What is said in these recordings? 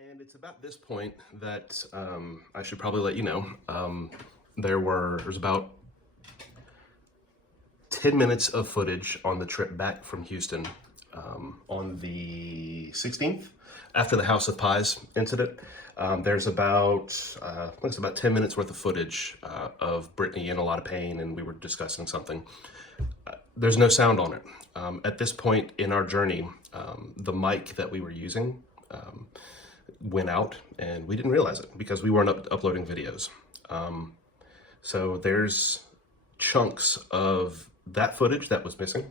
And it's about this point that I should probably let you know. There's about 10 minutes of footage on the trip back from Houston on the 16th after the House of Pies incident. There's about, I think it's about 10 minutes worth of footage of Brittany in a lot of pain, and we were discussing something. There's no sound on it. At this point in our journey, the mic that we were using went out, and we didn't realize it because we weren't uploading videos. So there's chunks of that footage that was missing.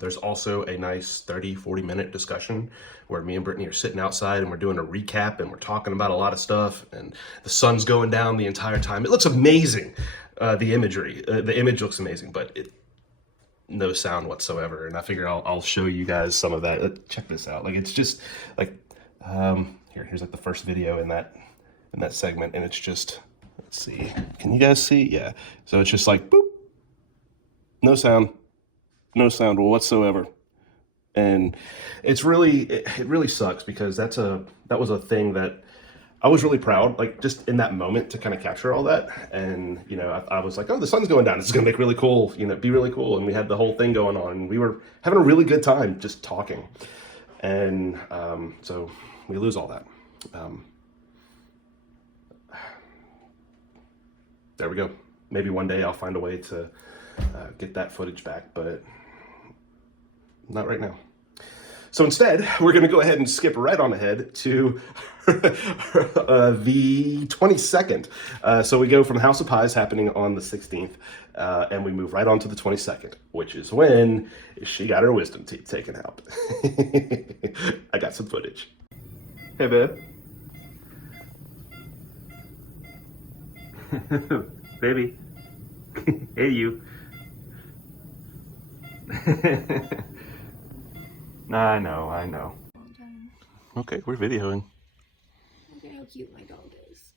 There's also a nice 30-40 minute discussion where me and Brittany are sitting outside and we're doing a recap and we're talking about a lot of stuff, and the sun's going down the entire time. It looks amazing. The imagery, the image looks amazing, but no sound whatsoever. And I figure I'll show you guys some of that. Check this out. Like, it's just like, here's like the first video in that segment, and it's just, let's see, can you guys see? Yeah. So it's just like boop, no sound whatsoever. And it's really, it really sucks because that was a thing that I was really proud, like just in that moment, to kind of capture all that. And, you know, I was like, oh, the sun's going down. It's going to make really cool, you know, be really cool. And we had the whole thing going on, and we were having a really good time just talking. And so we lose all that. There we go. Maybe one day I'll find a way to get that footage back, but not right now. So instead, we're going to go ahead and skip right on ahead to the 22nd. So we go from House of Pies happening on the 16th, and we move right on to the 22nd, which is when she got her wisdom teeth taken out. I got some footage. Hey, babe. Baby. Hey, you. I know. Okay, we're videoing. Look at how cute my dog is.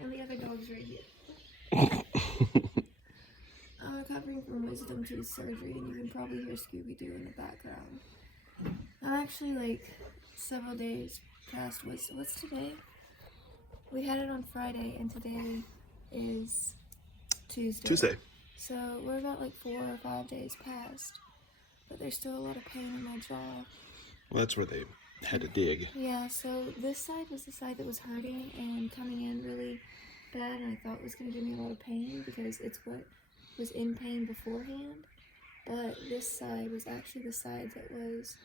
And the other dog's right here. I'm recovering from wisdom tooth surgery, and you can probably hear Scooby-Doo in the background. I'm actually like several days past wisdom. What's today? We had it on Friday, and today is Tuesday. So we're about like 4 or 5 days past, but there's still a lot of pain in my jaw. Well, that's where they had to dig. Yeah, so this side was the side that was hurting and coming in really bad, and I thought was going to give me a lot of pain because it's what was in pain beforehand. But this side was actually the side that was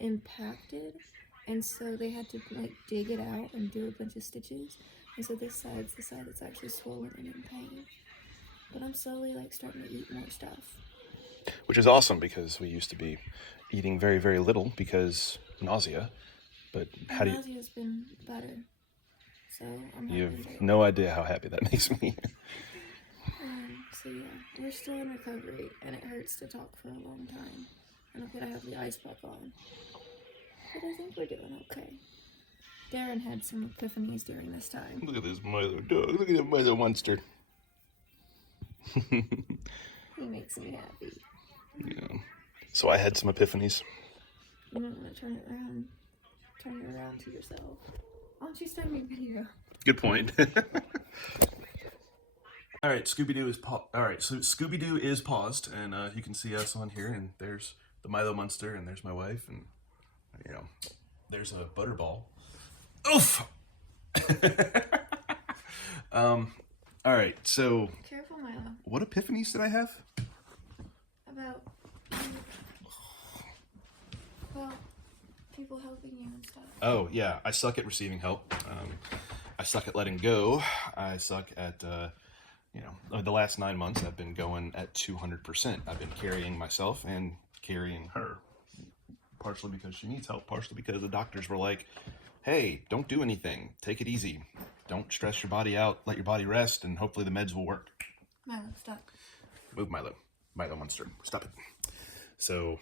impacted, and so they had to like dig it out and do a bunch of stitches. And so this side's the side that's actually swollen and in pain. But I'm slowly like starting to eat more stuff. Which is awesome because we used to be eating very, very little because nausea. But how do you... Nausea's been better. So I'm happy. You have no idea how happy that makes me. So yeah, we're still in recovery, and it hurts to talk for a long time. And I'm gonna have the ice pack on. But I think we're doing okay. Darren had some epiphanies during this time. Look at this mother dog. Look at that mother monster. He makes me happy. Yeah. So I had some epiphanies. You might want to turn it around. Turn it around to yourself. Why don't you send me a video? Good point. All right, Scooby-Doo is so Scooby-Doo is paused, and you can see us on here, and there's the Milo Munster, and there's my wife, and you know, there's a Butterball. Oof. All right, so Careful, Milo. what epiphanies did I have? About well, people helping you and stuff. Oh yeah, I suck at receiving help. I suck at letting go. I suck at you know, the last 9 months I've been going at 200%. I've been carrying myself and carrying her, partially because she needs help, partially because the doctors were like, hey, don't do anything, take it easy, don't stress your body out, let your body rest, and hopefully the meds will work. Milo, stop. Move, Milo Munster, stop it. So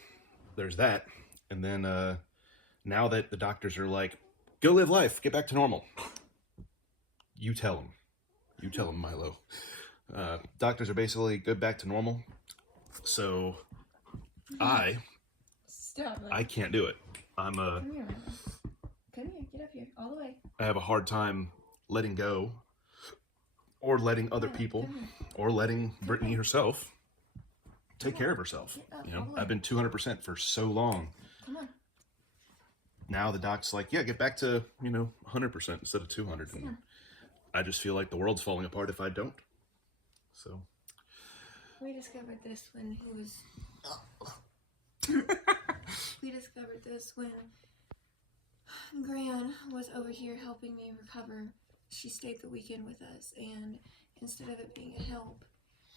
there's that. And then now that the doctors are like, go live life, get back to normal, you tell them, Milo. Doctors are basically good back to normal. So I can't do it. I'm Come here, Randall. Come here, get up here, all the way. I have a hard time letting go, or letting other people, or letting Brittany herself take care of herself. You know, I've been 200% for so long. Come on. Now the doc's like, yeah, get back to 100% instead of 200. And I just feel like the world's falling apart if I don't. So we discovered this when he was. We discovered this when Gran was over here helping me recover. She stayed the weekend with us, and instead of it being a help,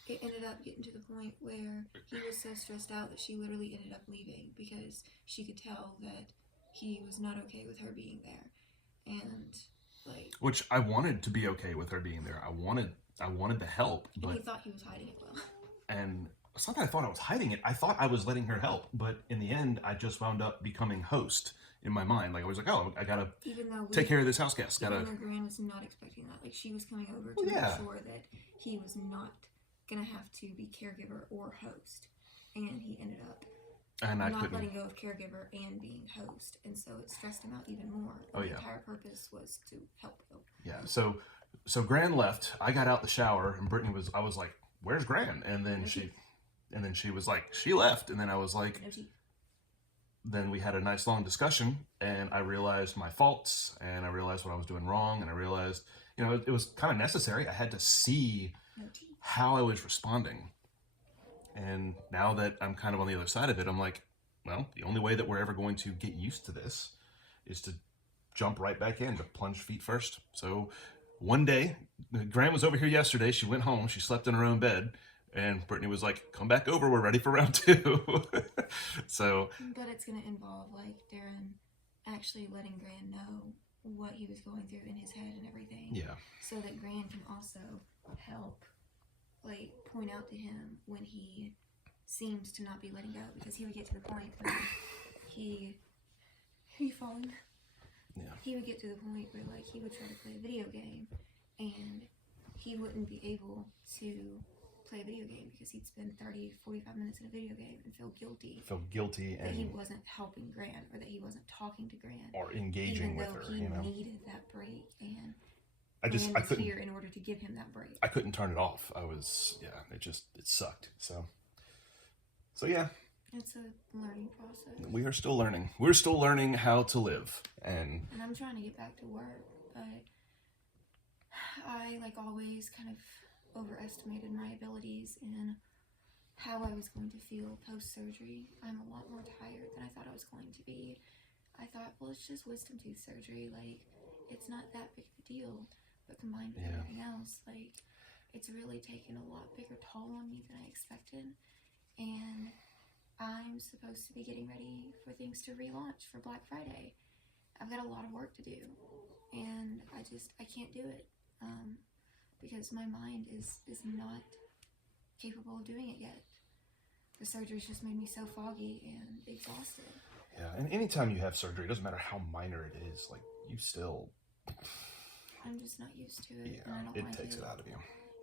it ended up getting to the point where he was so stressed out that she literally ended up leaving because she could tell that he was not okay with her being there. And like, which I wanted to be okay with her being there. I wanted the help, but and he thought he was hiding it well. And it's not that I thought I was hiding it. I thought I was letting her help, but in the end, I just wound up becoming host in my mind. Like I was like, oh, I gotta take care of this house guest. Even though Gran was not expecting that. Like she was coming over to make sure that he was not gonna have to be caregiver or host, and he ended up not letting go of caregiver and being host, and so it stressed him out even more. The entire purpose was to help him. Yeah. So Gran left. I got out the shower, and Brittany was. I was like, "Where's Gran?" And then she was like, "She left." And then I was like, then we had a nice long discussion, and I realized my faults, and I realized what I was doing wrong, and I realized, it was kind of necessary. I had to see how I was responding. And now that I'm kind of on the other side of it, I'm like, well, the only way that we're ever going to get used to this is to jump right back in, to plunge feet first. So one day, Gran was over here yesterday. She went home. She slept in her own bed. And Brittany was like, come back over. We're ready for round 2. So. But it's going to involve, like, Darren actually letting Gran know what he was going through in his head and everything. Yeah. So that Gran can also help, like, point out to him when he seems to not be letting go. Because he would get to the point where he falling. Yeah. He would get to the point where, like, he would try to play a video game and he wouldn't be able to play a video game because he'd spend 30-45 minutes in a video game and feel guilty and that he wasn't helping Gran, or that he wasn't talking to Gran, or engaging with her. He needed that break, and I couldn't here in order to give him that break. I couldn't turn it off. It sucked. So yeah. It's a learning process. We are still learning. We're still learning how to live, and I'm trying to get back to work, but I, like always, kind of overestimated my abilities and how I was going to feel post-surgery. I'm a lot more tired than I thought I was going to be. I thought, well, it's just wisdom tooth surgery. Like, it's not that big of a deal. But combined with everything else, like, it's really taken a lot bigger toll on me than I expected. And I'm supposed to be getting ready for things to relaunch for Black Friday. I've got a lot of work to do. And I can't do it. Because my mind is not capable of doing it yet. The surgery's just made me so foggy and exhausted. Yeah, and anytime you have surgery, it doesn't matter how minor it is, like, you still... I'm just not used to it, and I don't like it. It takes it out of you.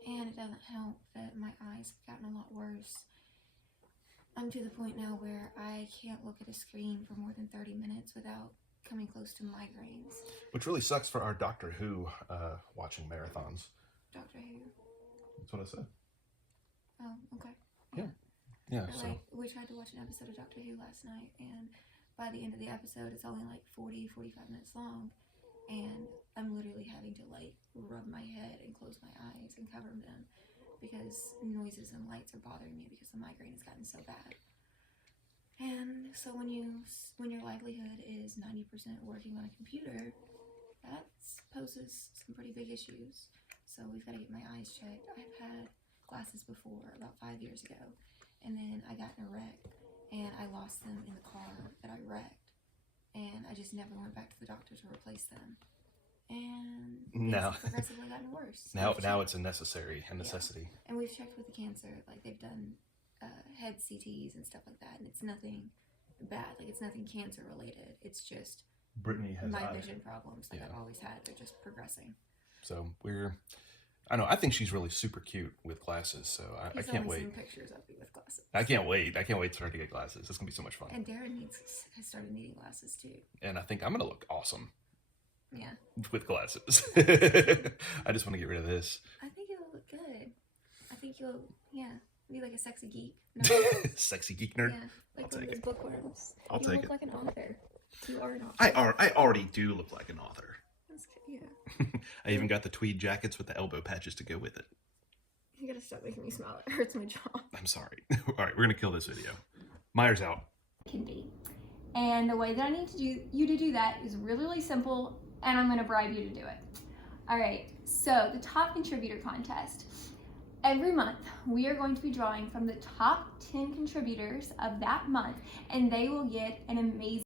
And it doesn't help that my eyes have gotten a lot worse. I'm to the point now where I can't look at a screen for more than 30 minutes without coming close to migraines. Which really sucks for our Doctor Who watching marathons. Doctor Who? That's what I said. Oh, okay. Yeah, but, like, we tried to watch an episode of Doctor Who last night, and by the end of the episode, it's only like 40-45 minutes long, and I'm literally having to, like, rub my head and close my eyes and cover them because noises and lights are bothering me because the migraine has gotten so bad. And so when your livelihood is 90% working on a computer, that poses some pretty big issues. So we've got to get my eyes checked. I've had glasses before, about 5 years ago, and then I got in a wreck, and I lost them in the car that I wrecked, and I just never went back to the doctor to replace them. And it's progressively gotten worse. Now it's a necessity. Yeah. And we've checked with the cancer, like they've done head CTs and stuff like that, and it's nothing bad, like it's nothing cancer related. It's just Brittany has my vision problems that I've always had. They're just progressing. So I know. I think she's really super cute with glasses, so I can't wait. Some pictures of me with glasses. I can't wait. I can't wait for her to get glasses. It's gonna be so much fun. And Darren has started needing glasses too. And I think I'm gonna look awesome. Yeah. With glasses. I just want to get rid of this. I think it'll look good. I think you'll, be like a sexy geek. No. Sexy geek nerd? Yeah, like one of those bookworms. I'll take it. You look like an author. You are an author. I already do look like an author. That's good, yeah. I even got the tweed jackets with the elbow patches to go with it. You gotta stop making me smile. It hurts my jaw. I'm sorry. All right, we're gonna kill this video. Myers out. Can be. And the way that I need you to do that is really, really simple, and I'm gonna bribe you to do it. All right, so the top contributor contest. Every month, we are going to be drawing from the top 10 contributors of that month, and they will get an amazing